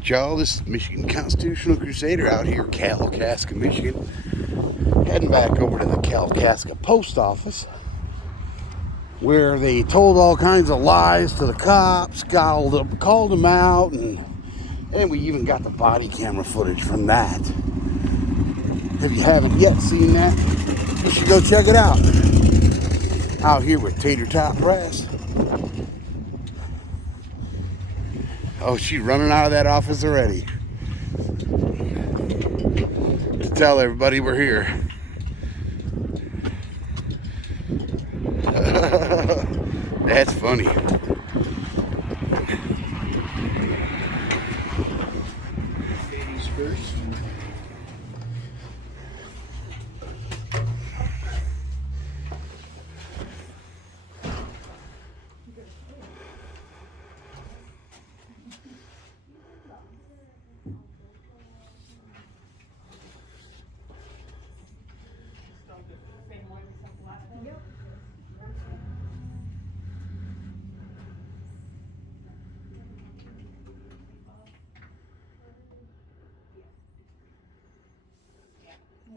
Alright, y'all, this is Michigan Constitutional Crusader out here, Kalkaska, Michigan. Heading back over to the Kalkaska post office, where they told all kinds of lies to the cops, called them out, and we even got the body camera footage from that. If you haven't yet seen that, you should go check it out. Out here with Tater Tot Press. Oh, she's running out of that office already. To tell everybody we're here. That's funny. Ladies first.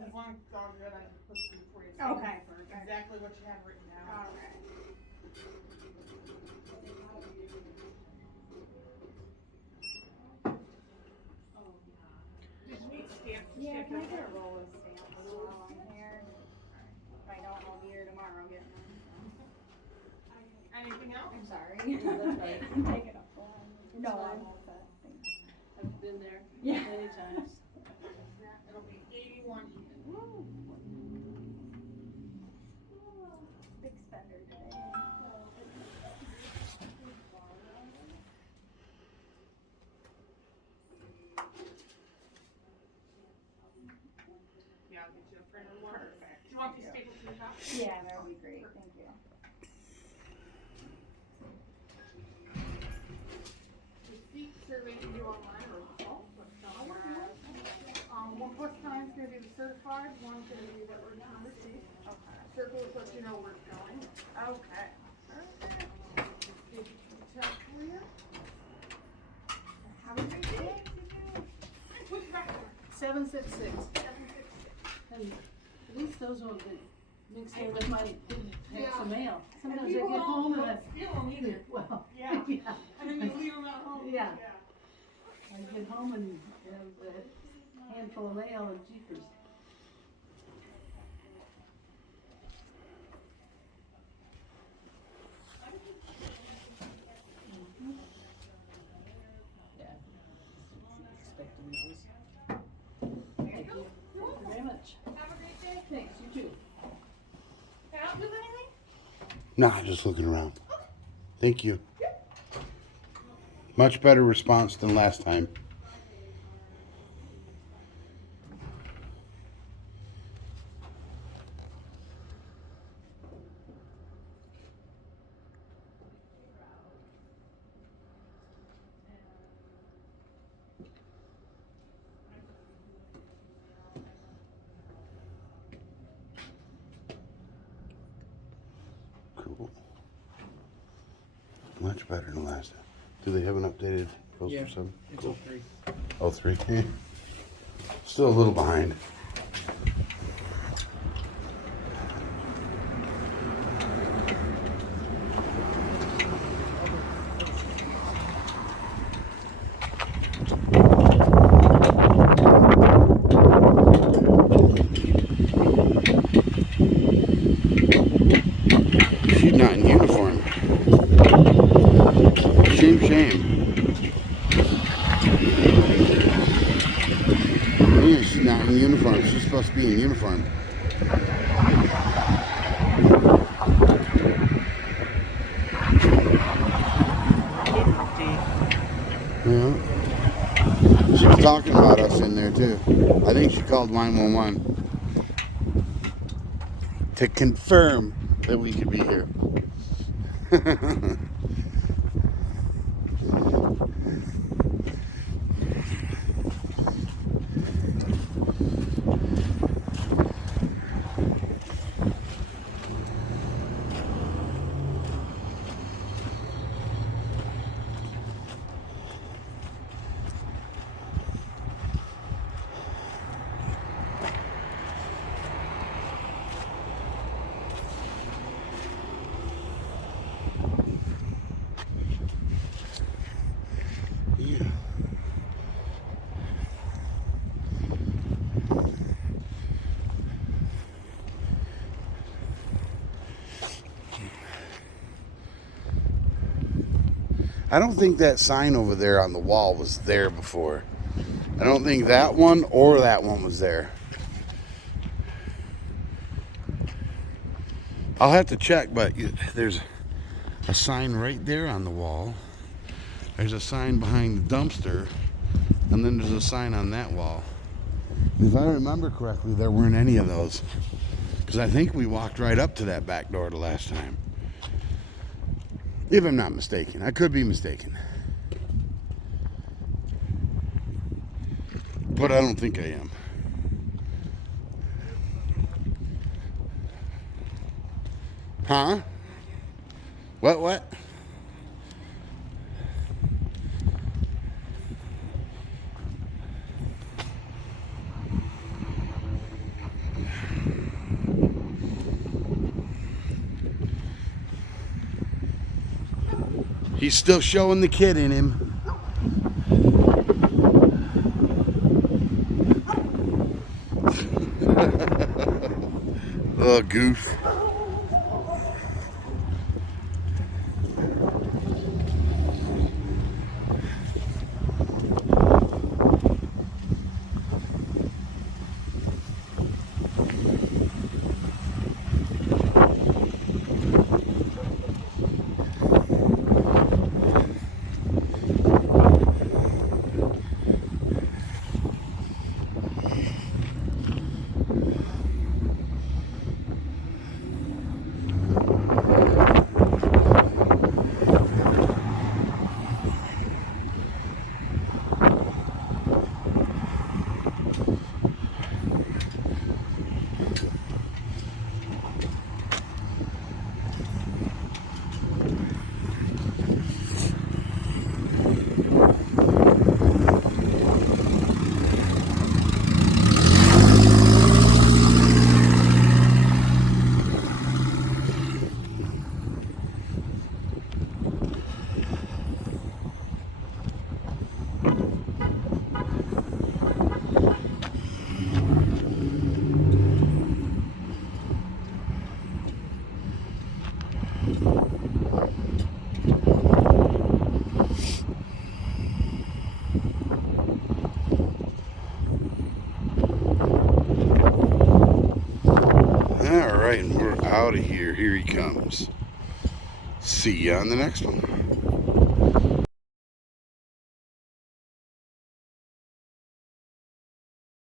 As long as it's all good, I can push through for you. Okay, perfect. Exactly what you have written down. All right. Did you need stamps? Yeah, can I get a roll of stamps while I'm here? If I don't, I'll be here tomorrow getting them. Anything else? I'm sorry. That's right. I'm taking a full. No, fine. I'm all set. Thanks. I've been there Yeah. many times. It'll be 81 even. Woo. Big spender today. Yeah, I'll get you a printer. Perfect. Do you want these stapled to the top? Yeah, that would be great. Thank you. Receipt survey you do online or both? One plus sign is gonna be the certified, one's gonna be the original receipt. Okay. Circle is what you know where it's going. Okay. Did you tell for you? Have a great day. Push back there. 766. And at least those won't get mixed in with my extra mail. Sometimes I people get home and don't steal them either. well, Yeah. yeah. And then you leave them at home. Yeah. I get home and have a handful of mail and jeepers. Yeah. Expecting those. Thank you. Thank you very much. Have a great day. Thanks, you too. Can I help you with anything? Nah, just looking around. Thank you. Much better response than last time. Cool. Much better than last time. Do they have an updated poster Yeah, sub? it's Cool. 03. Oh, three. Still a little behind. She's not in uniform. Shame, shame. Yeah, she's not in uniform. She's supposed to be in uniform. Yeah. She was talking about us in there too. I think she called 911 to confirm that we could be here. I don't think that sign over there on the wall was there before. I don't think that one or that one was there. I'll have to check, but there's a sign right there on the wall. There's a sign behind the dumpster, and then there's a sign on that wall. If I remember correctly, there weren't any of those. Because I think we walked right up to that back door the last time. If I'm not mistaken. I could be mistaken. But I don't think I am. Huh? What? He's still showing the kid in him. Little goof. Alright, and we're out of here. Here he comes. See ya on the next one.